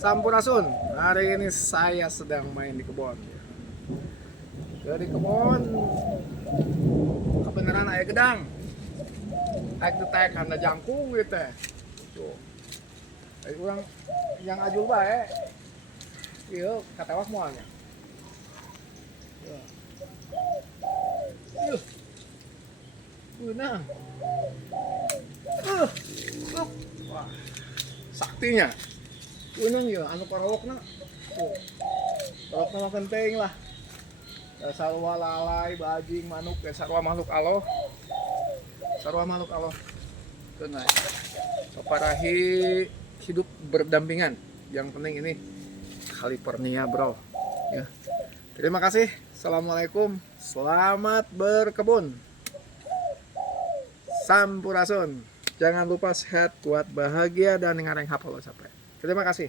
Sampurasun. Hari ini saya sedang main di kebun. Di kebun kebenaran aya gedang. Aik detek handa jangkung gitu teh. Tuh. Aik urang yang ajul bae. Ieu katewas moalnya. Ieu. Beunang. Wah. Saktinya. Beunang ieu anu parowokna. Tuh. Parowokna mah penting lah. Sarua lalai, bajing, manuk, dan sarua makhluk Allah. Sarua makhluk Allah. Kenai. Paparahi hidup berdampingan. Yang penting ini California, bro. Ya. Terima kasih. Assalamualaikum. Selamat berkebun. Sampurasun. Jangan lupa sehat, kuat, bahagia, dan ngareng hafal sampai. Terima kasih.